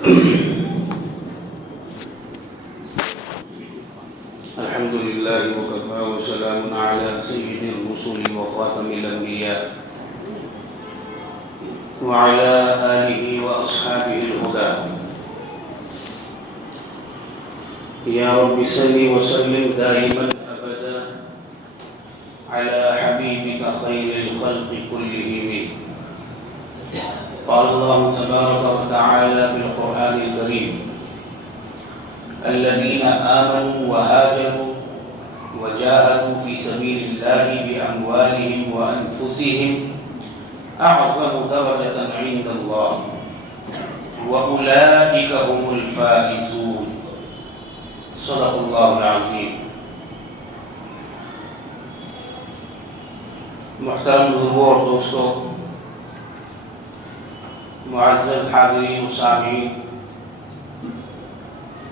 الحمد لله وكفى وسلام على سيد الرسل وخاتم الأنبياء وعلى آله وأصحابه الهدى. يا رب صل وسلم دائما أبدا على حبيبك خير الخلق كلهم. قال الله تبارك وتعالى في القرآن الكريم: الذين آمنوا وهاجروا وجاهدوا في سبيل الله بأموالهم وأنفسهم أعظم درجة عند الله وأولئك هم الفائزون. صدق الله العظيم. محترم بزرگوں اور دوستوں، معزز حاضرین و سامعین،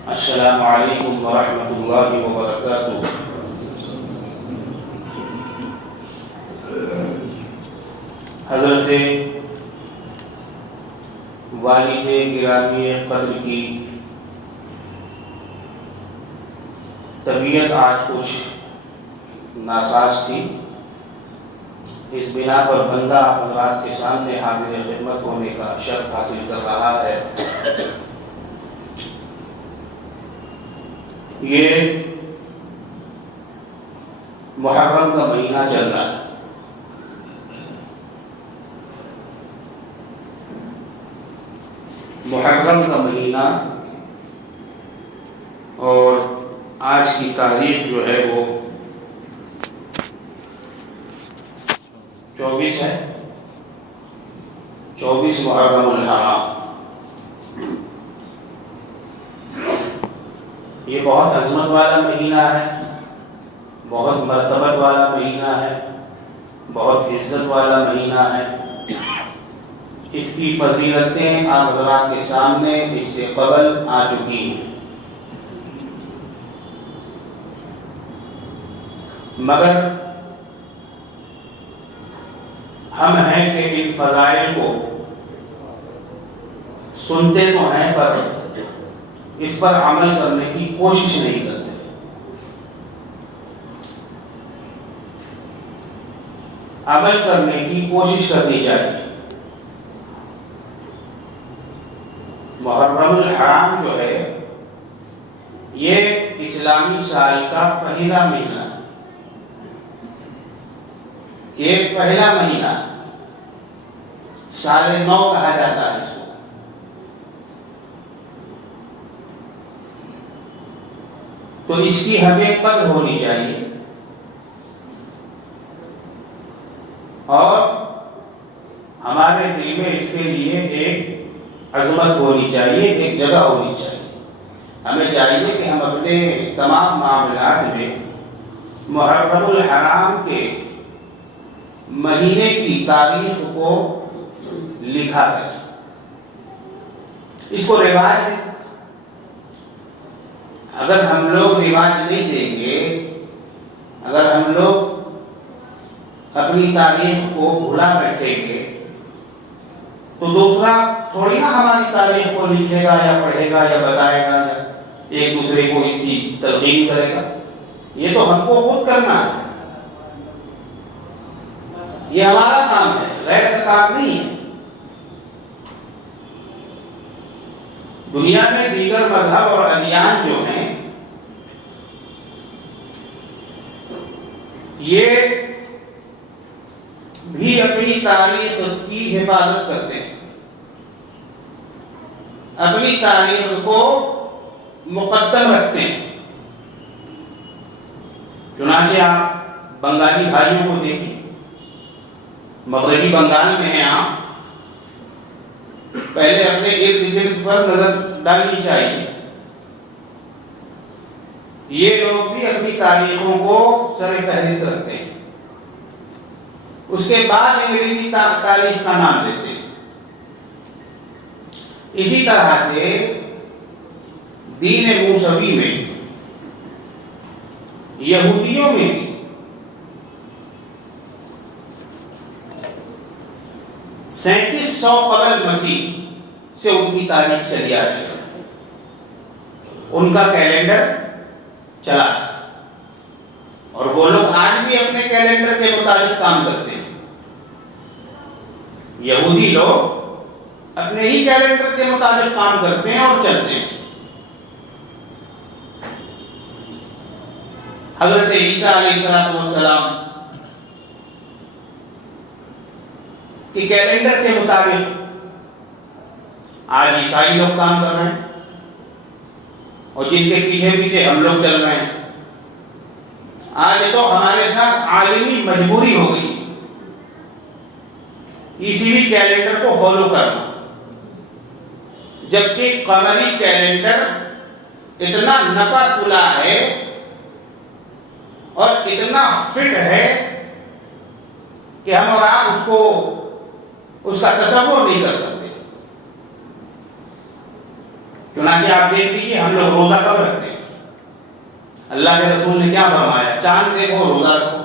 السلام علیکم ورحمۃ اللہ وبرکاتہ۔ حضرت والد گرامی قدر کی طبیعت آج کچھ ناساز تھی، اس بنا پر بندہ حضرات کے سامنے حاضر خدمت ہونے کا شرف حاصل کر رہا ہے۔ یہ محرم کا مہینہ چل رہا ہے۔ محرم کا مہینہ، اور آج کی تاریخ جو ہے وہ 24 ہے، 24 محرم الحرام۔ یہ بہت عظمت والا مہینہ ہے، بہت مرتبت والا مہینہ ہے، بہت عزت والا مہینہ ہے۔ اس کی فضیلتیں آپ حضرات کے سامنے اس سے قبل آ چکی ہیں، مگر ہم ہیں کہ ان فضائل کو سنتے تو ہیں پر اس پر عمل کرنے کی کوشش نہیں کرتے۔ عمل کرنے کی کوشش کرنی چاہیے۔ محرم الحرام جو ہے یہ اسلامی سال کا پہلا مہینہ، یہ پہلا مہینہ سال نو کہا جاتا ہے اس کو۔ تو اس کی ہمیں قدر ہونی چاہیے، اور ہمارے دل میں اس کے لیے ایک عظمت ہونی چاہیے، ایک جگہ ہونی چاہیے۔ ہمیں چاہیے کہ ہم اپنے تمام معاملات میں محرم الحرام کے مہینے کی تاریخ کو لکھا کریں۔ اس کو رواج ہے، اگر ہم لوگ رواج نہیں دیں گے، اگر ہم لوگ اپنی تاریخ کو بھلا بیٹھیں گے تو دوسرا تھوڑی نہ ہماری تاریخ کو لکھے گا یا پڑھے گا یا بتائے گا یا ایک دوسرے کو اس کی تلقین کرے گا۔ یہ تو ہم کو خود کرنا ہے، یہ ہمارا کام ہے، غیر کا کام نہیں ہے۔ دنیا میں دیگر مذہب اور ادیان جو ہیں یہ بھی اپنی تاریخ کی حفاظت کرتے ہیں، اپنی تاریخ کو مقدم رکھتے ہیں۔ چنانچہ آپ بنگالی بھائیوں کو دیکھیں، مغربی بنگال میں ہیں آپ، پہلے اپنے ارد گرد پر نظر ڈالنی چاہیے۔ یہ لوگ بھی اپنی تاریخوں کو سر فہرست رکھتے ہیں، اس کے بعد انگریزی تاریخ کا نام لیتے ہیں۔ اسی طرح سے دین موسوی میں، یہودیوں میں بھی 3700 قبل مسیح سے ان کی تاریخ چلی آ رہی ہے، ان کا کیلنڈر چلا، اور وہ لوگ آج بھی اپنے کیلنڈر کے مطابق کام کرتے ہیں۔ یہودی لوگ اپنے ہی کیلنڈر کے مطابق کام کرتے ہیں اور چلتے ہیں۔ حضرت عیسیٰ علیہ السلام کے کیلنڈر کے مطابق آج عیسائی لوگ کام کر رہے ہیں، اور جن کے پیچھے پیچھے ہم لوگ چل رہے ہیں۔ آج تو ہمارے ساتھ عالمی مجبوری ہو گئی عیسوی کیلنڈر کو فالو کرنا، جبکہ قمری کیلنڈر اتنا نپا تلا ہے اور اتنا فٹ ہے کہ ہم اور آپ اس کا تصور نہیں کر سکتے۔ چنانچہ آپ دیکھ لیجیے ہم لوگ روزہ کب رکھتے ہیں؟ اللہ کے رسول نے کیا فرمایا؟ چاند دیکھو روزہ رکھو۔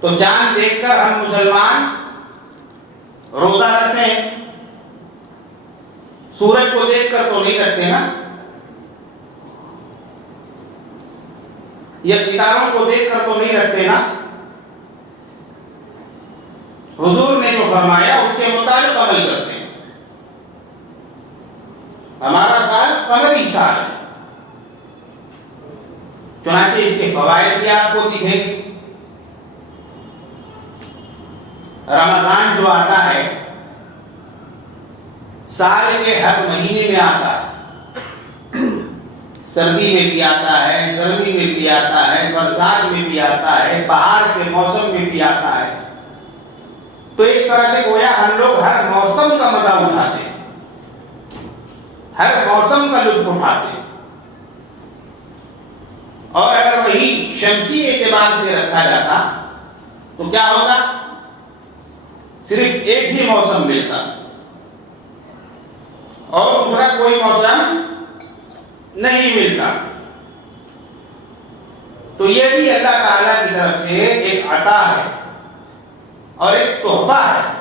تو چاند دیکھ کر ہم مسلمان روزہ رکھتے ہیں، سورج کو دیکھ کر تو نہیں رکھتے نا، یا ستاروں کو دیکھ کر تو نہیں رکھتے نا۔ حضور نے جو فرمایا اس کے مطابق عمل کرتے ہیں۔ ہمارا سال قمری سال ہے، چنانچہ اس کے فوائد بھی آپ کو دکھیں گے۔ رمضان جو آتا ہے سال کے ہر مہینے میں آتا ہے، سردی میں بھی آتا ہے، گرمی میں بھی آتا ہے، برسات میں بھی آتا ہے، بہار کے موسم میں بھی آتا ہے۔ تو ایک طرح سے گویا ہم لوگ ہر موسم کا مزہ اٹھاتے ہیں، ہر موسم کا لطف اٹھاتے ہیں۔ اور اگر وہی شمسی اعتبار سے رکھا جاتا تو کیا ہوتا؟ صرف ایک ہی موسم ملتا اور دوسرا کوئی موسم نہیں ملتا۔ تو یہ بھی اللہ تعالیٰ کی طرف سے ایک عطا ہے اور ایک تحفہ ہے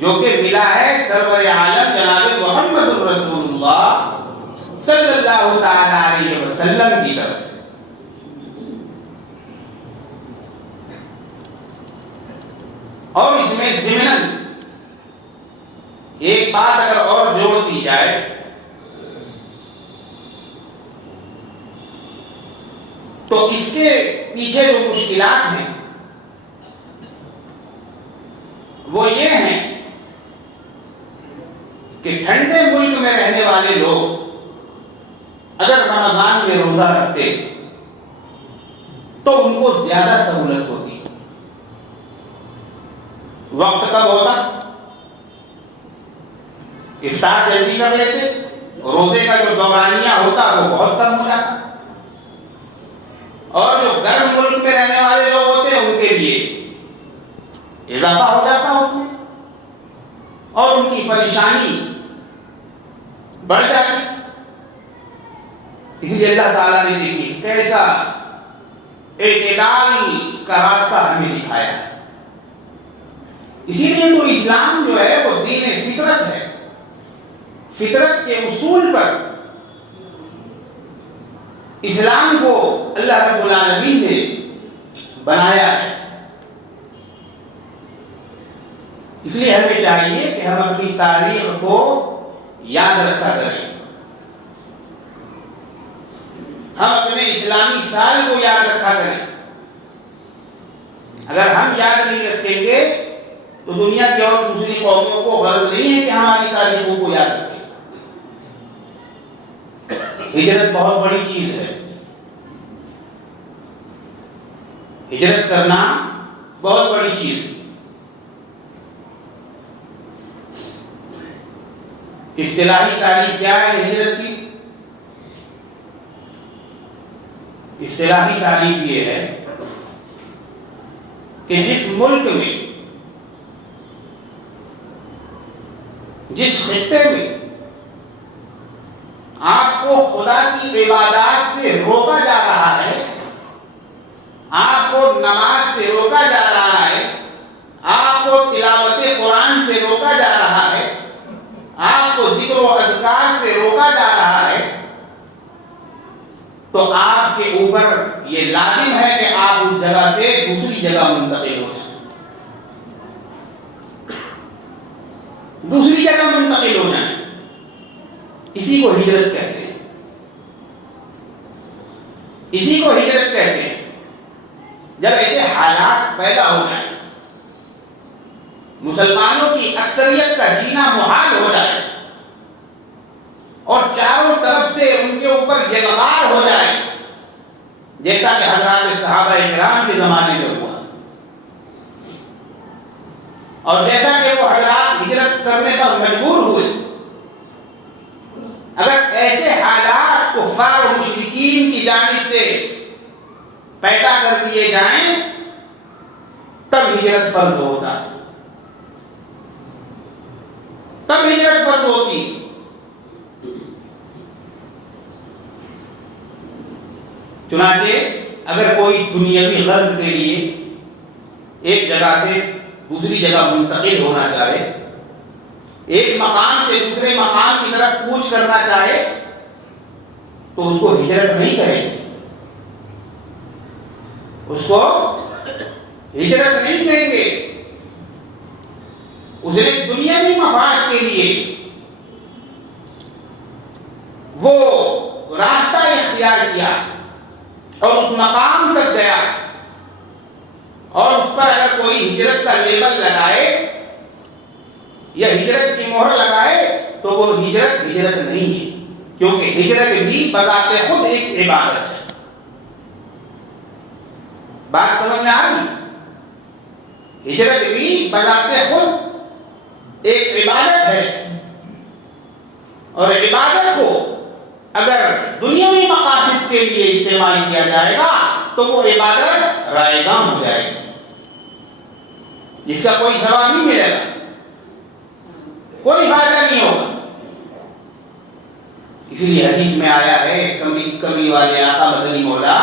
جو کہ ملا ہے سرور عالم جناب محمد رسول اللہ صلی اللہ تعالی علیہ وسلم کی طرف سے۔ اور اس میں ضمناً ایک بات اگر اور جوڑ دی جائے تو اس کے پیچھے جو مشکلات ہیں وہ یہ ہیں کہ ٹھنڈے ملک میں رہنے والے لوگ اگر رمضان میں روزہ رکھتے تو ان کو زیادہ سہولت ہوتی۔ وقت کب ہوتا؟ افطار جلدی کر لیتے، روزے کا جو دورانیہ ہوتا وہ بہت کم ہو جاتا، اور جو گرم ملک میں رہنے والے لوگ ہوتے ان کے لیے اضافہ ہو جاتا اس میں، اور ان کی پریشانی بڑھ جاتی۔ اس لیے اللہ تعالیٰ نے دیکھی کیسا اعتدال کا راستہ ہمیں دکھایا ہے۔ اسی لیے تو اسلام جو ہے وہ دین فطرت ہے، فطرت کے اصول پر اسلام کو اللہ رب العالمین نے بنایا ہے۔ اس لیے ہمیں چاہیے کہ ہم اپنی تاریخ کو یاد رکھا کریں، ہم اپنے اسلامی سال کو یاد رکھا کریں۔ اگر ہم یاد نہیں رکھیں گے تو دنیا کی اور دوسری قوموں کو غرض نہیں ہے کہ ہماری تاریخوں کو یاد رکھیں۔ ہجرت بہت بڑی چیز ہے، ہجرت کرنا بہت بڑی چیز ہے۔ اصطلاحی تعریف کیا ہے ہجرت کی؟ اصطلاحی تعریف یہ ہے کہ جس ملک میں، جس خطے میں آپ کو خدا کی عبادات سے روکا جا رہا ہے، آپ کو نماز سے روکا جا رہا ہے، آپ کو تلاوت قرآن روکا جا رہا ہے تو آپ کے اوپر یہ لازم ہے کہ آپ اس جگہ سے دوسری جگہ منتقل ہو جائیں، دوسری جگہ منتقل ہو جائیں۔ اسی کو ہجرت کہتے ہیں، اسی کو ہجرت کہتے ہیں۔ جب ایسے حالات پیدا ہو جائیں، مسلمانوں کی اکثریت کا جینا محال ہو جائے اور چاروں طرف سے ان کے اوپر یلغار ہو جائے، جیسا کہ حضرات صحابہ کرام کے زمانے میں ہوا اور جیسا کہ وہ حضرات ہجرت کرنے پر مجبور ہوئے، اگر ایسے حالات کفار و مشرکین کی جانب سے پیدا کر دیے جائیں تب ہجرت فرض ہوتا، تب ہجرت فرض ہوتی۔ چنانچہ اگر کوئی دنیاوی غرض کے لیے ایک جگہ سے دوسری جگہ منتقل ہونا چاہے، ایک مقام سے دوسرے مقام کی طرف کوچ کرنا چاہے تو اس کو ہجرت نہیں کہیں گے، اس کو ہجرت نہیں کہیں گے۔ اس نے دنیاوی مفاد کے لیے وہ راستہ اختیار کیا اور اس مقام تک گیا، اور اس پر اگر کوئی ہجرت کا لیبل لگائے یا ہجرت کی مہر لگائے تو وہ ہجرت نہیں ہے، کیونکہ ہجرت بھی بذات خود ایک عبادت ہے۔ بات سمجھ میں آ رہی؟ ہجرت بھی بذات خود ایک عبادت ہے، اور عبادت کو اگر دنیاوی مقاصد کے لیے استعمال کیا جائے گا تو وہ عبادت رائے گام ہو جائے گی، جس کا کوئی ثواب نہیں ملے گا، کوئی فائدہ نہیں ہوگا۔ اس لیے حدیث میں آیا ہے، کمی والے آقا مدنی مولا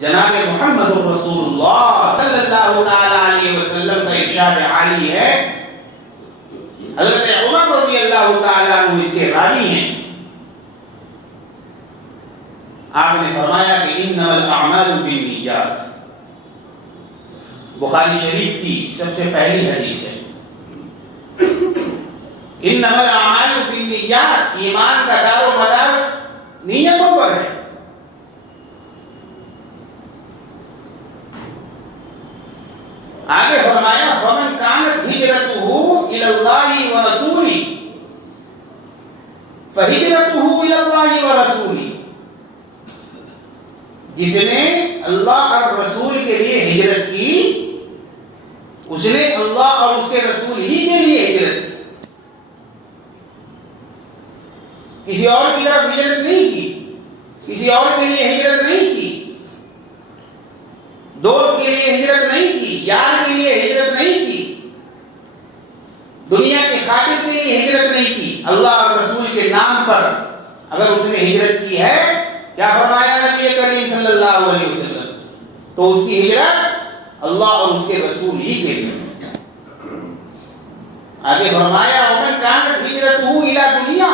جناب محمد رسول اللہ صلی اللہ تعالی علیہ وسلم کا ارشاد عالی ہے، حضرت عمر رضی اللہ تعالی عنہ اس کے راوی ہیں، آپ نے فرمایا کہ انما الاعمال بالنیات، بخاری شریف کی سب سے پہلی حدیث ہے، انما الاعمال بالنیات، ایمان کا دار و مدار نیتوں پر ہے۔ آگے فرمایا فمن كانت هجرته الى الله ورسوله فهجرته الى الله ورسوله، جس نے اللہ اور رسول کے لیے ہجرت کی اس نے اللہ اور اس کے رسول ہی کے لیے ہجرت کی، کسی اور کی طرف ہجرت نہیں کی، کسی اور کے لیے ہجرت نہیں کی، دوست کے لیے ہجرت نہیں کی، یار کے لیے ہجرت نہیں کی، دنیا کی خاطر کے لیے ہجرت نہیں کی، اللہ اور رسول کے نام پر اگر اس نے ہجرت کی ہے، کیا فرمایا نبی کریم صلی اللہ علیہ وسلم، تو اس کی ہجرت اللہ اور اس کے رسول ہی کے لیے۔ آگے فرمایا ومن كانت هجرته الى دنیا،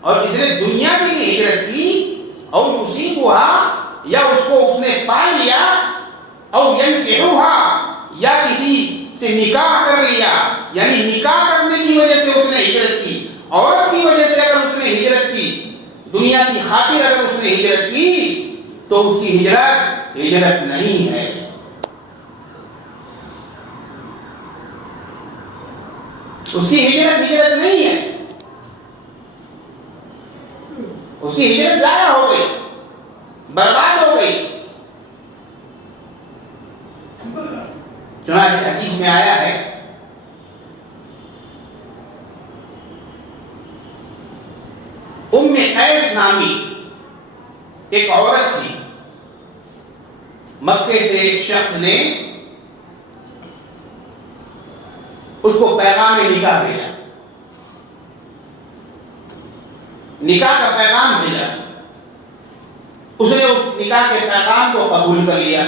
اور جس نے دنیا کے لیے ہجرت کی، او یصیبها، یا اس کو اس نے پا لیا، او ینکحها، یا کسی سے نکاح کر لیا، یعنی نکاح کرنے کی وجہ سے اس نے ہجرت کی، عورت کی وجہ سے اگر اس نے ہجرت کی، دنیا کی خاطر اگر اس نے ہجرت کی تو اس کی ہجرت نہیں ہے۔ اس کی ہجرت نہیں ہے، اس کی ہجرت ضائع ہو گئی، برباد ہو گئی۔ چنانچہ حدیث میں آیا ہے ام قیس نامی ایک عورت تھی، مکے سے ایک شخص نے اس کو پیغام نکاح بھیجا، نکاح کا پیغام بھیجا، اس نے اس نکاح کے پیغام کو قبول کر لیا۔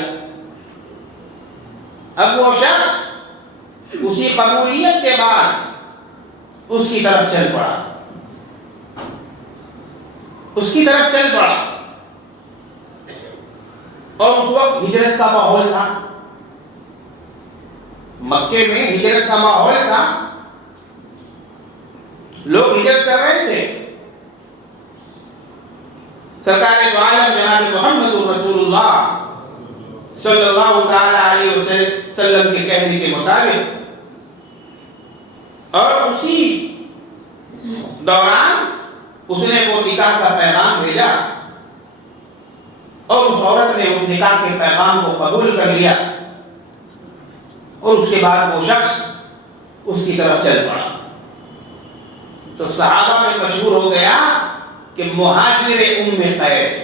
اب وہ شخص اسی قبولیت کے بعد اس کی طرف چل پڑا، اس کی طرف چل پڑا، اور اس وقت ہجرت کا ماحول تھا، مکے میں ہجرت کا ماحول تھا، لوگ ہجرت کر رہے تھے۔ سرکار دو عالم جناب محمد رسول اللہ صلی اللہ تعالی علیہ وسلم کے کہنے کے مطابق، اور اسی دوران اس نے وہ نکاح کا پیغام بھیجا، اور اس عورت نے اس نکاح کے پیغام کو قبول کر لیا، اور اس کے بعد وہ شخص اس کی طرف چل پڑا۔ تو صحابہ میں مشہور ہو گیا کہ مہاجر ام قیس،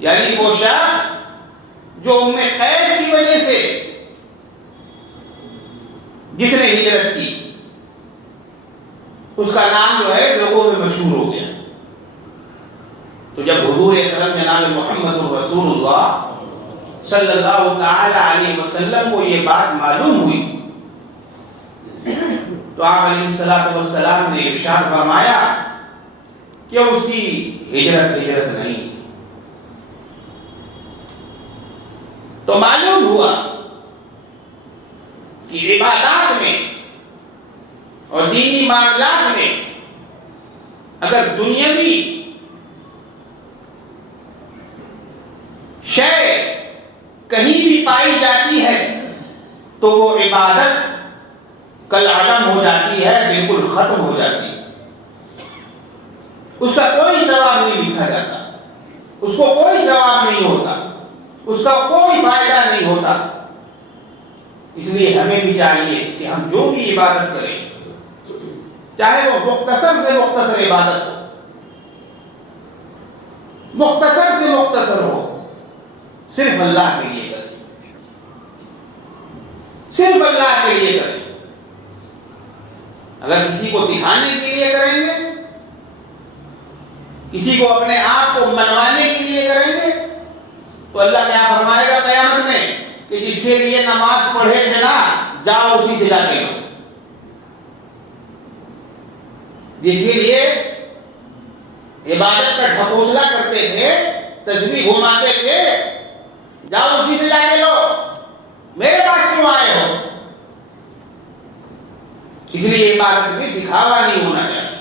یعنی وہ شخص جو ام قیس کی وجہ سے جس نے ہجرت کی، اس کا نام جو ہے لوگوں میں مشہور ہو گیا۔ تو جب حضور اکرم جناب محمد رسول اللہ صلی اللہ تعالی علیہ وسلم کو یہ بات معلوم ہوئی، تو آپ علیہ السلام نے ارشاد فرمایا کہ اس کی ہجرت نہیں۔ تو معلوم ہوا کہ عبادات میں اور دینی معاملات میں اگر دنیاوی شے کہیں بھی پائی جاتی ہے تو وہ عبادت کل عدم ہو جاتی ہے، بالکل ختم ہو جاتی ہے، اس کا کوئی ثواب نہیں لکھا جاتا، اس کو کوئی ثواب نہیں ہوتا، اس کا کوئی فائدہ نہیں ہوتا۔ اس لیے ہمیں بھی چاہیے کہ ہم جو بھی عبادت کریں، چاہے وہ مختصر سے مختصر عبادت ہو، مختصر سے مختصر ہو، صرف اللہ کے لیے کریں، صرف اللہ کے لیے کریں۔ اگر کسی کو دکھانے کے لیے کریں گے، کسی کو اپنے آپ کو منوانے کے لیے کریں گے، تو اللہ کیا فرمائے گا قیامت میں کہ جس کے لیے نماز پڑھے تھے نا، جاؤ اسی سے جا کے لو۔ جس کے لیے عبادت کا ڈھکوسلا کرتے تھے، تسبیح گھماتے تھے، جاؤ اسی سے جا کے لو، میرے پاس کیوں آئے ہو؟ اس لیے عبادت میں دکھاوا نہیں ہونا چاہیے۔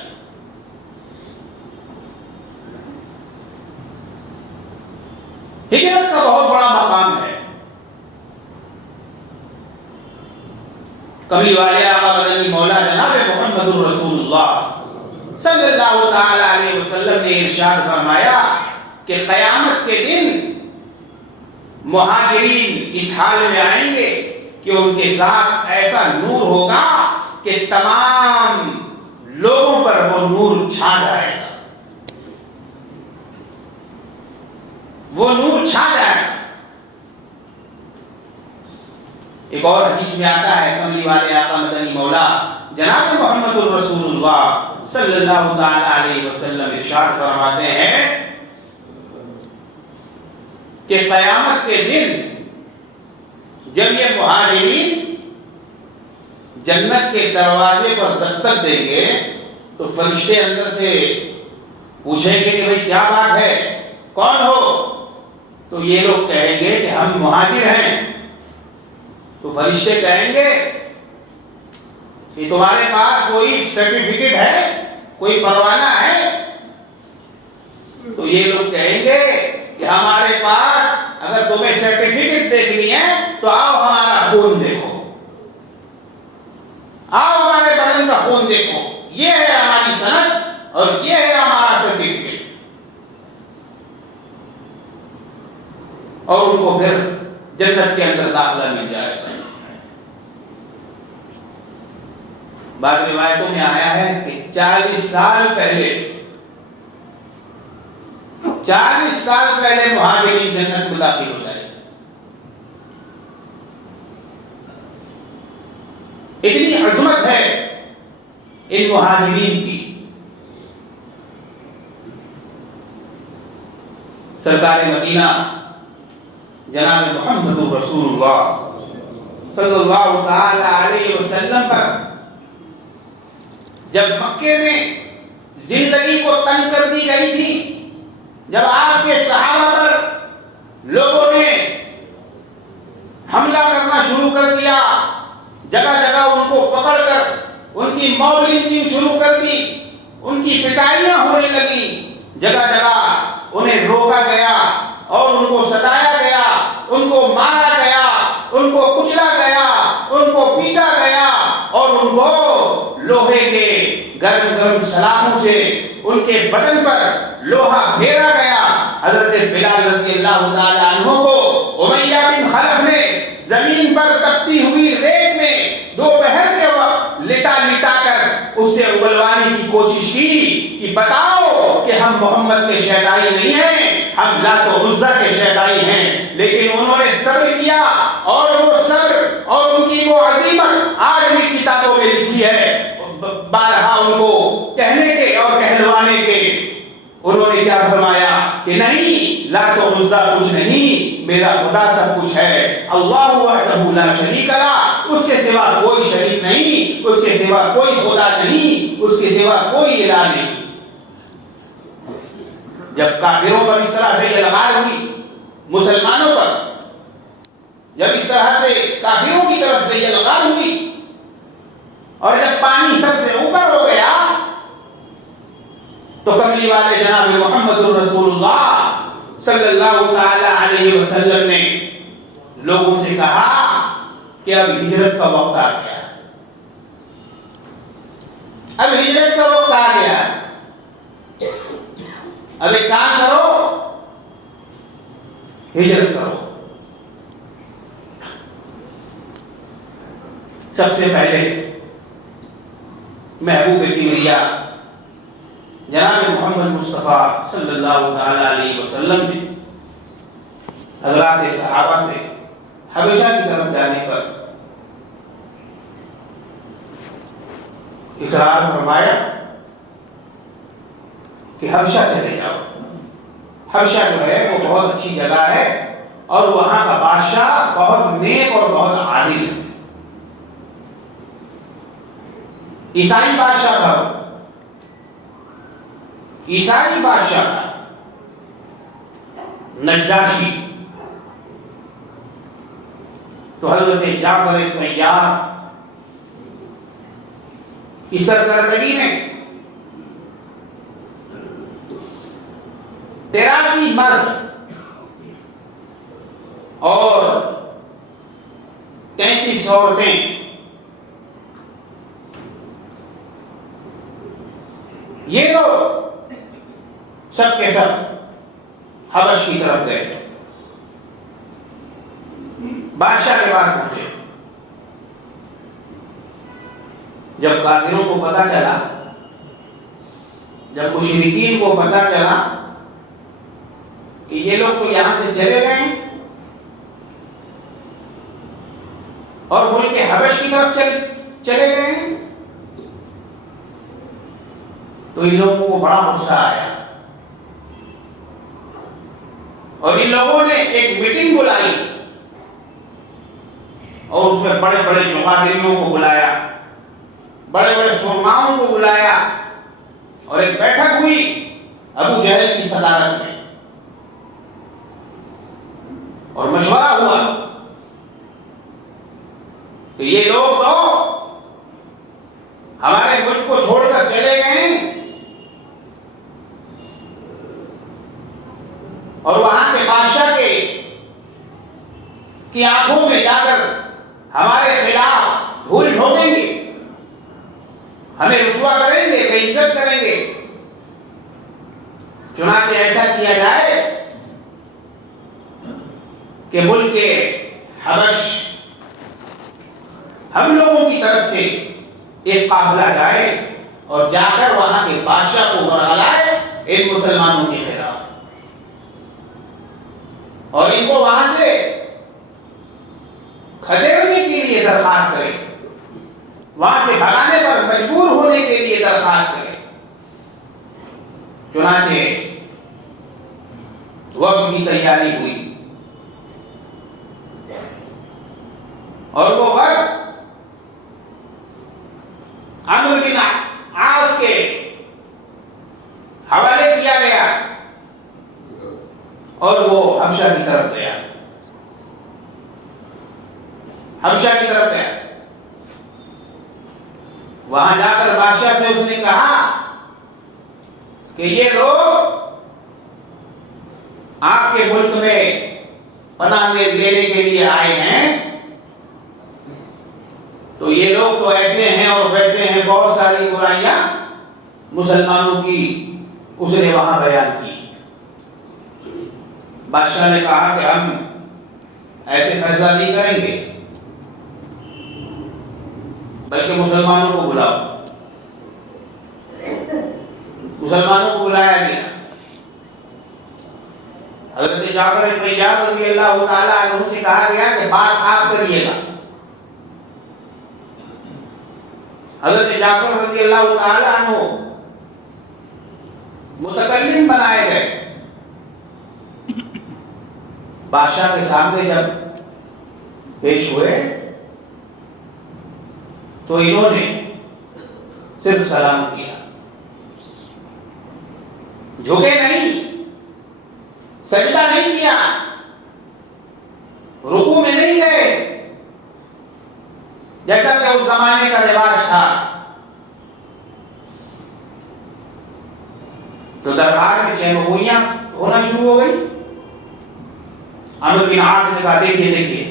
ہجرت کا بہت بڑا مقام ہے۔ کملی والے آقا مدنی مولا جناب محمد رسول اللہ صلی اللہ تعالی علیہ وسلم نے ارشاد فرمایا کہ قیامت کے دن مہاجرین اس حال میں آئیں گے کہ ان کے ساتھ ایسا نور ہوگا کہ تمام لوگوں پر وہ نور چھا جائے گا، وہ نور چھا جائے گا۔ ایک اور حدیث میں آتا ہے، کملی والے آقا مدنی مولا جناب محمد رسول اللہ صلی اللہ تعالی علیہ وسلم ارشاد فرماتے ہیں کہ قیامت کے دن جب یہ مہاجرین جنت کے دروازے پر دستک دیں گے تو فرشتے اندر سے پوچھیں گے کہ بھئی کیا بات ہے، کون ہو؟ تو یہ لوگ کہیں گے کہ ہم مہاجر ہیں۔ تو فرشتے کہیں گے کہ تمہارے پاس کوئی سرٹیفکیٹ ہے، کوئی پروانہ ہے؟ تو یہ لوگ کہیں گے کہ ہمارے پاس اگر تمہیں سرٹیفکیٹ دیکھنی ہے تو آؤ ہمارا خون دیکھو، آؤ ہمارے بدن کا خون دیکھو، یہ ہے ہماری سند اور یہ ہے ہمارا سرٹیفکیٹ۔ اور ان کو پھر جنت کے اندر داخلہ مل جائے گا۔ بعض روایتوں میں آیا ہے کہ 40 سال پہلے مہاجرین جنت میں داخل ہو جائے گا۔ اتنی عظمت ہے ان مہاجرین کی۔ سرکار مدینہ جناب محمد رسول اللہ صلی اللہ تعالی علیہ وسلم پر جب مکے میں زندگی کو تنگ کر دی گئی تھی، جب آپ کے صحابہ پر لوگوں نے حملہ کرنا شروع کر دیا، جگہ جگہ ان کو پکڑ کر ان کی موب لنچنگ شروع کر دی، ان کی پٹائیاں ہونے لگی، جگہ جگہ انہیں روکا گیا اور ان کو ستایا گیا، ان کو مارا گیا، ان کو کچلا گیا، ان کو پیٹا گیا اور ان کو لوہے کے گرم گرم سلاخوں سے ان کے بدن پر لوہا پھیرا گیا۔ حضرت بلال رضی اللہ تعالی عنہ کو امیہ بن خلف نے زمین پر تپتی ہوئی ریت میں دوپہر کے وقت لٹا لٹا کر اس سے اگلوانے کی کوشش کی کہ بتاؤ کہ ہم محمد کے شیدائی نہیں ہیں، ہم لات و عزا کے شیدائی ہیں، لیکن انہوں نے صبر کیا اور وہ صبر اور ان کی وہ عزیمت آج بھی کتابوں میں لکھی ہے۔ بارہا ان کو کہنے کے اور کہلوانے کے انہوں نے کیا فرمایا کہ نہیں، لات و عزا کچھ نہیں، میرا خدا سب کچھ ہے، اللہ وحدہ لا شریک لہ، اس کے سوا کوئی شریک نہیں، اس کے سوا کوئی خدا نہیں، اس کے سوا کوئی الہ نہیں۔ جب کافروں پر اس طرح سے یہ لغار ہوئی، مسلمانوں پر جب اس طرح سے کافروں کی طرف سے یہ لغار ہوئی اور جب پانی سر سے اوپر ہو گیا تو کملی والے جناب محمد الرسول اللہ صلی اللہ تعالی علیہ وسلم نے لوگوں سے کہا کہ اب ہجرت کا وقت آ گیا، اب ہجرت کا وقت آ گیا، اب ایک کام کرو، ہجرت کرو۔ سب سے پہلے محبوب کبریا جناب محمد مصطفیٰ صلی اللہ تعالی علیہ وسلم نے حضرات صحابہ سے حبشہ کی طرف جانے پر اصرار فرمایا کہ حبشہ چلے جاؤ۔ حبشہ جو ہے وہ بہت اچھی جگہ ہے اور وہاں کا بادشاہ بہت نیک اور بہت عادل ہے۔ عیسائی بادشاہ تھا، عیسائی بادشاہ تھا نجاشی۔ تو حضرت جعفر طیار کی سرکردگی میں 83 مرد اور 33 عورتیں یہ لوگ سب کے سب حبش کی طرف گئے، بادشاہ کے پاس پہنچے۔ جب کافروں کو پتہ چلا، جب مشرکین کو پتہ چلا کہ یہ لوگ تو یہاں سے چلے گئے اور ملک حبش کی طرف چلے گئے ہیں، تو ان لوگوں کو بڑا غصہ آیا اور ان لوگوں نے ایک میٹنگ بلائی اور اس میں بڑے بڑے جغادریوں کو بلایا، بڑے بڑے سرماؤں کو بلایا اور ایک بیٹھک ہوئی ابو جہل کی صدارت میں اور مشورہ ہوا کہ یہ لوگ تو ہمارے ملک کو چھوڑ کر چلے گئے اور وہاں کے بادشاہ کی آنکھوں میں جا کر ہمارے خلاف دھول ڈھونکیں گے، ہمیں رسوا کریں گے، بے عزت کریں گے۔ چنانچہ ایسا کیا جائے کہ ملک کے حبش ہم لوگوں کی طرف سے ایک قافلہ جائے اور جا کر وہاں کے بادشاہ کو برگلائے ان مسلمانوں کے خلاف اور ان کو وہاں سے کھدیڑنے کے لیے درخواست کرے، وہاں سے بھگانے پر مجبور ہونے کے لیے درخواست کرے۔ چنانچہ وقت کی تیاری ہوئی اور وہ وقت عمرو بن عاص کے طرف گیا، حبشہ کی طرف گیا. وہاں جا کر بادشاہ سے اس نے کہا کہ یہ لوگ آپ کے ملک میں پناہ لینے کے لیے آئے ہیں، تو یہ لوگ تو ایسے ہیں اور ویسے ہیں، بہت ساری برائیاں مسلمانوں کی اس نے وہاں بیان کی. بادشاہ نے کہا کہ ہم ایسے فیصلہ نہیں کریں گے، بلکہ مسلمانوں کو بلاؤ. مسلمانوں کو بلایا گیا. حضرت جعفر طیار رضی اللہ تعالیٰ عنہ سے کہا گیا کہ بات آپ کریے گا. حضرت جعفر رضی اللہ تعالیٰ عنہ متکلم بنائے گئے. بادشاہ کے سامنے جب پیش ہوئے تو انہوں نے صرف سلام کیا، جھکے نہیں، سجدہ نہیں کیا، رکوع میں نہیں گئے جیسا کہ اس زمانے کا رواج تھا. تو دربار میں چہمگوئیاں ہونا شروع ہو گئی. عمرو بن عاص نے کہا دیکھیے دیکھیے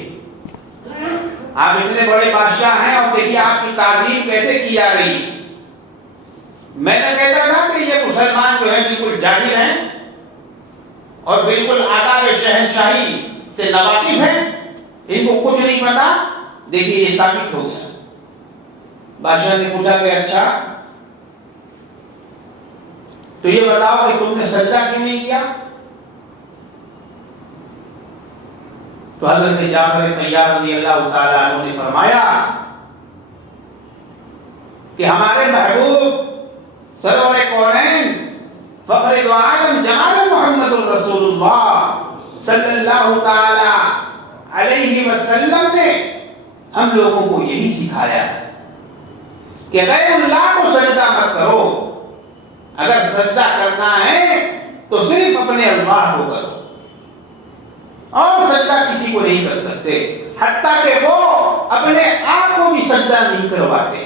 آپ اتنے بڑے بادشاہ ہیں اور دیکھیے آپ کی تعظیم کیسے کی جا رہی ہے. میں نے کہتا تھا کہ یہ مسلمان جو ہیں بالکل جاہل ہیں اور بالکل آداب شہنشاہی سے ناواقف ہیں، ان کو کچھ نہیں پتا. دیکھیے یہ ثابت ہو گیا. بادشاہ نے پوچھا کہ اچھا تو یہ بتاؤ کہ تم نے سجدہ کیوں نہیں کیا؟ تو حضرت جعفر طیار رضی اللہ تعالیٰ عنہ نے فرمایا کہ ہمارے محبوب سرور کونین فخر دو عالم جناب محمد الرسول اللہ صلی اللہ تعالی علیہ وسلم نے ہم لوگوں کو یہی سکھایا ہے کہ غیر اللہ کو سجدہ مت کرو، اگر سجدہ کرنا ہے تو صرف اپنے اللہ کو کرو، اور سجدہ کسی کو نہیں کر سکتے، حتیٰ کہ وہ اپنے آپ کو بھی سجدہ نہیں کرواتے،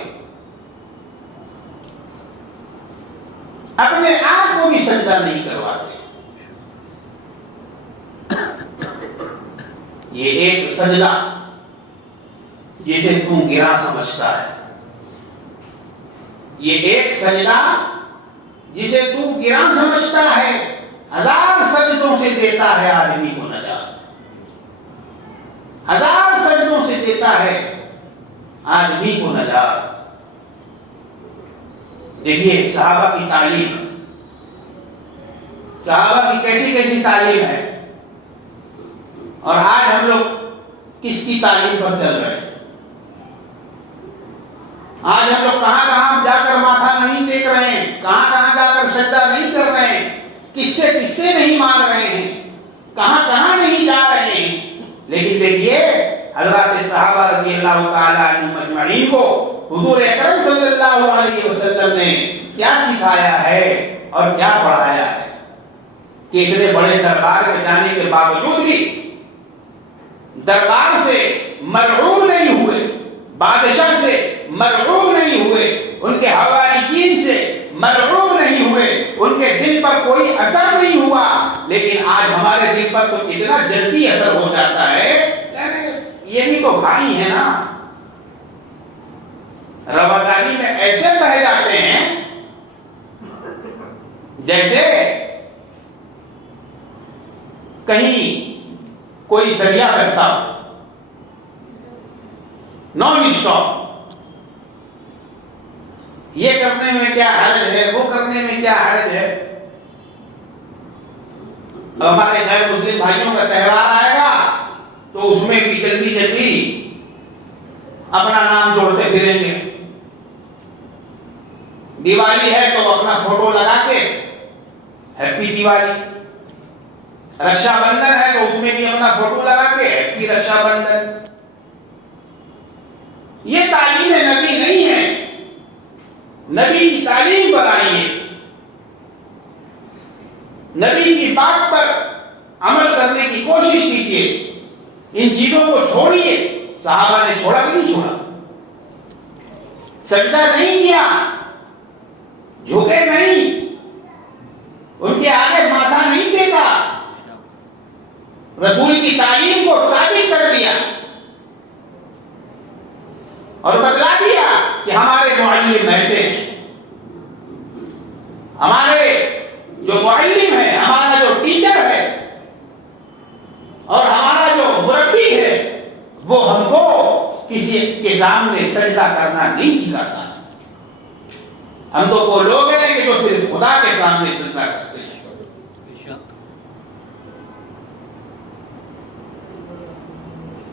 اپنے آپ کو بھی سجدہ نہیں کرواتے. یہ ایک سجدہ جسے تو گرا سمجھتا ہے، یہ ایک سجدہ جسے تو گرا سمجھتا ہے، ہزار سجدوں سے دیتا ہے آدمی کو نجات، ہزار سجدوں سے دیتا ہے آدمی کو نجات. دیکھیے صحابہ کی تعلیم، صحابہ کی کیسی کیسی تعلیم ہے، اور آج ہم لوگ کس کی تعلیم پر چل رہے ہیں. آج ہم لوگ کہاں کہاں جا کر ماتھا نہیں ٹیک رہے ہیں، کہاں کہاں جا کر سجدہ نہیں کر رہے ہیں، کسے نہیں مان رہے ہیں، کہاں کہاں نہیں جا رہے ہیں. لیکن دیکھیے حضرات صحابہ رضی اللہ تعالیٰ عنہم اجمعین کو حضور اکرم صلی اللہ علیہ وسلم نے کیا سکھایا ہے اور کیا پڑھایا ہے کہ اتنے بڑے دربار میں جانے کے باوجود بھی دربار سے مرعوب نہیں ہوئے، بادشاہ سے مرعوب نہیں ہوئے، ان کے حواریین سے مرعوب نہیں ہوئے، ان کے دل پر کوئی اثر نہیں ہوا. لیکن آج ہمارے دل پر تو اتنا جلدی اثر ہو جاتا ہے، یہ بھی تو بھائی ہے نا. رواداری میں ایسے بہ جاتے ہیں جیسے کہیں کوئی دریا بہتا ہو، نان اسٹاپ. یہ کرنے میں کیا حرج ہے، وہ کرنے میں کیا حرج ہے. ہمارے غیر مسلم بھائیوں کا تہوار آئے گا تو اس میں بھی جلدی جلدی اپنا نام جوڑتے پھریں گے. دیوالی ہے تو اپنا فوٹو لگا کے ہیپی دیوالی، رکشا بندھن ہے تو اس میں بھی اپنا فوٹو لگا کے ہیپی رکشا بندھن. یہ تعلیم نبی نہیں ہے. نبی کی تعلیم پر آئیے، نبی کی بات پر عمل کرنے کی کوشش کیجیے، ان چیزوں کو چھوڑیے۔ صحابہ نے چھوڑا کہ نہیں چھوڑا؟ سجدہ نہیں کیا، جھکے نہیں، ان کے آگے ماتھا نہیں ٹیکا، رسول کی تعلیم کو ثابت کر دیا اور بتلا دیا کہ ہمارے معلم ایسے ہیں، ہمارے جو معلم ہے، ہمارا جو ٹیچر ہے اور ہمارا جو مربی ہے وہ ہم کو کسی کے سامنے سجدہ کرنا نہیں سکھاتا۔ ہم تو وہ لوگ ہیں کہ جو صرف خدا کے سامنے سجدہ کرتے ہیں۔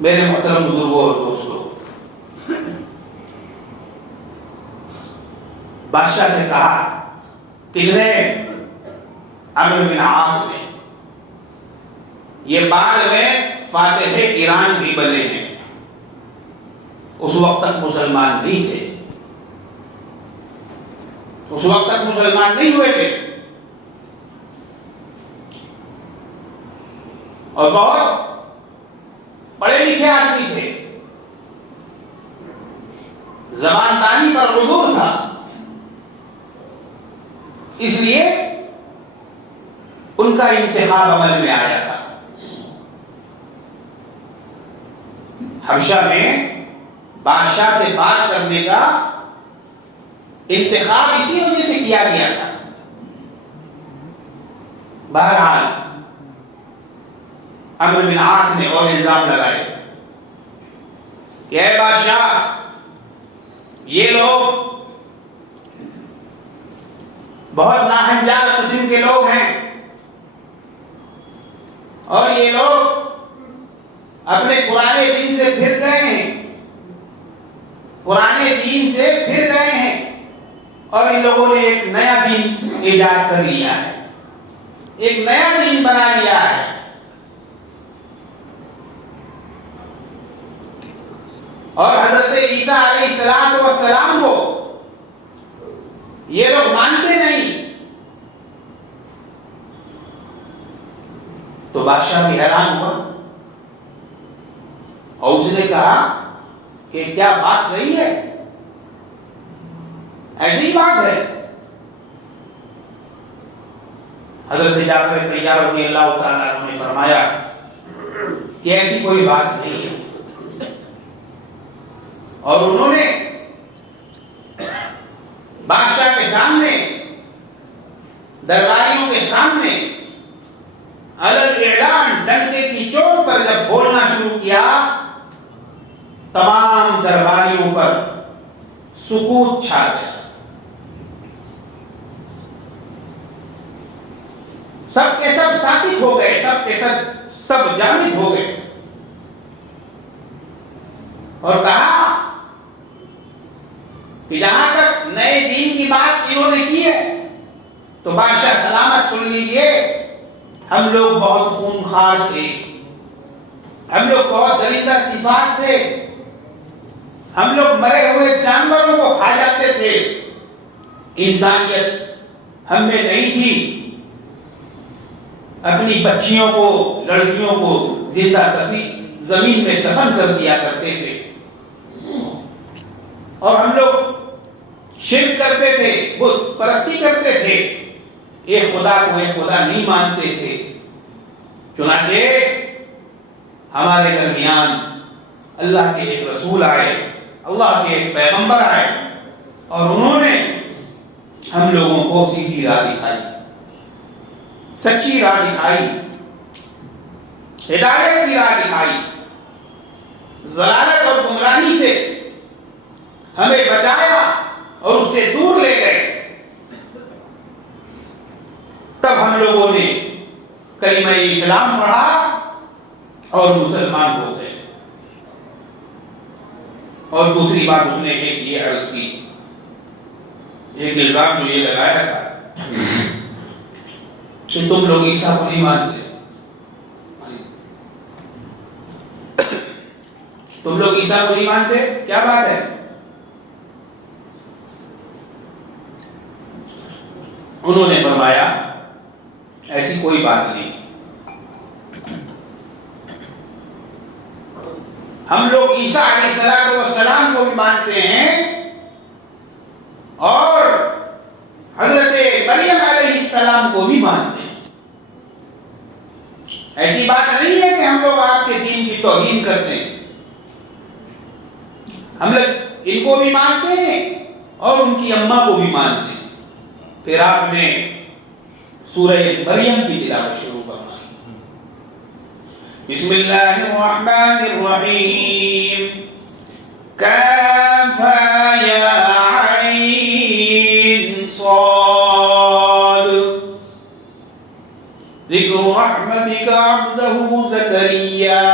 میرے محترم بزرگوں اور دوستوں، بادشاہ سے کہا، کس نے؟ عمرو بن عاص نے۔ یہ بعد میں فاتح ایران بھی بنے ہیں، اس وقت تک مسلمان نہیں تھے، اس وقت تک مسلمان نہیں ہوئے تھے، اور بہت پڑھے لکھے آدمی تھے، زبان دانی پر غرور تھا، اس لیے ان کا انتخاب عمل میں آیا تھا۔ حبشہ میں بادشاہ سے بات کرنے کا انتخاب اسی وجہ سے کیا گیا تھا۔ بہرحال عمرو بن عاص نے اور الزام لگائے کہ اے بادشاہ، یہ لوگ بہت ناہنجار قسم کے لوگ ہیں، اور یہ لوگ اپنے پرانے دین سے پھر گئے ہیں، پرانے دین سے پھر گئے ہیں، اور ان لوگوں نے ایک نیا دین ایجاد کر لیا ہے، ایک نیا دین بنا لیا ہے۔ اور حضرت عیسیٰ علیہ السلام کو یہ لوگ مانتے نہیں۔ تو بادشاہ بھی حیران ہوا اور اس نے کہا کہ کیا بات صحیح ہے؟ ایسی ہی بات ہے؟ حضرت جعفر طیار رضی اللہ تعالیٰ عنہ نے فرمایا کہ ایسی کوئی بات نہیں ہے، اور انہوں نے بادشاہ کے سامنے، درباریوں کے سامنے علل اعلان ڈنکے کی چوٹ پر جب بولنا شروع کیا، تمام درباریوں پر سکوت چھا گیا، سب کے سب ساکت ہو گئے، سب کے سب جامد ہو گئے، اور کہا کہ جہاں تک نئے دین کی بات انہوں نے کی ہے تو بادشاہ سلامت سن لیجئے، ہم لوگ بہت خونخوار تھے، ہم لوگ بہت درندہ صفات تھے، ہم لوگ مرے ہوئے جانوروں کو کھا جاتے تھے، انسانیت ہم میں نہیں تھی، اپنی بچیوں کو، لڑکیوں کو زندہ زمین میں دفن کر دیا کرتے تھے، اور ہم لوگ شرک کرتے تھے، بت پرستی کرتے تھے، ایک خدا کو ایک خدا نہیں مانتے تھے۔ چنانچہ ہمارے درمیان اللہ کے ایک رسول آئے، اللہ کے ایک پیغمبر آئے، اور انہوں نے ہم لوگوں کو سیدھی راہ دکھائی، سچی راہ دکھائی، ہدایت کی راہ دکھائی، ضلالت اور گمراہی سے ہمیں بچایا اور اس سے دور لے گئے۔ تب ہم لوگوں نے کلمہ اسلام پڑھا اور مسلمان ہو گئے۔ اور دوسری بات اس نے ایک یہ عرض کی، ایک الزام جو یہ لگایا تھا کہ تم لوگ عیسیٰ کو نہیں مانتے، تم لوگ عیسیٰ کو نہیں مانتے، کیا بات ہے؟ انہوں نے فرمایا ایسی کوئی بات نہیں، ہم لوگ عیسیٰ علیہ السلام کو بھی مانتے ہیں اور حضرت مریم علیہ السلام کو بھی مانتے ہیں. ایسی بات نہیں ہے کہ ہم لوگ آپ کے دین کی توہین کرتے ہیں. ہم لوگ ان کو بھی مانتے ہیں اور ان کی اماں کو بھی مانتے ہیں. پھر آپ نے سورہ مریم کی تلاوت شروع فرمائی. بسم اللہ الرحمن الرحیم. کاف یا عین صاد. ذکر رحمتک عبدہ زکریا.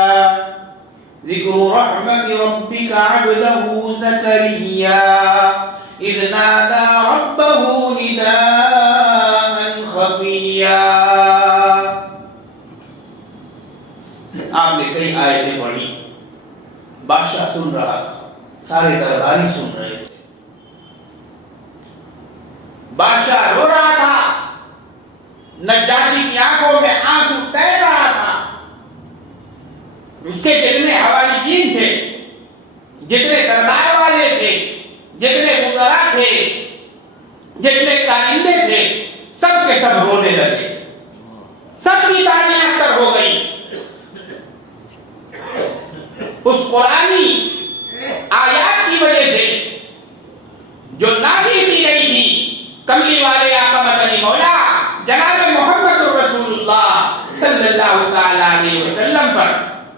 ذکر رحمت ربک عبدہ زکریا اذ نادى ربه نداء خفيا. آپ نے کئی آیتیں پڑھی. بادشاہ سن رہا تھا, سارے درباری سن رہے تھے. بادشاہ رو رہا تھا, نجاشی کی آنکھوں میں آنسو تیر رہا تھا. اس کے جتنے حواریین تھے, جتنے دربار والے تھے, جتنے وزراء تھے, جتنے کارندے تھے, سب کے سب رونے لگے. سب کی تالیاں تر ہو گئی. اس قرآنی آیات کی وجہ سے جو نازل کی گئی تھی کملی والے آقا مدنی مولا جناب محمد رسول اللہ صلی اللہ تعالی علیہ وسلم پر,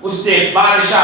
اس سے بادشاہ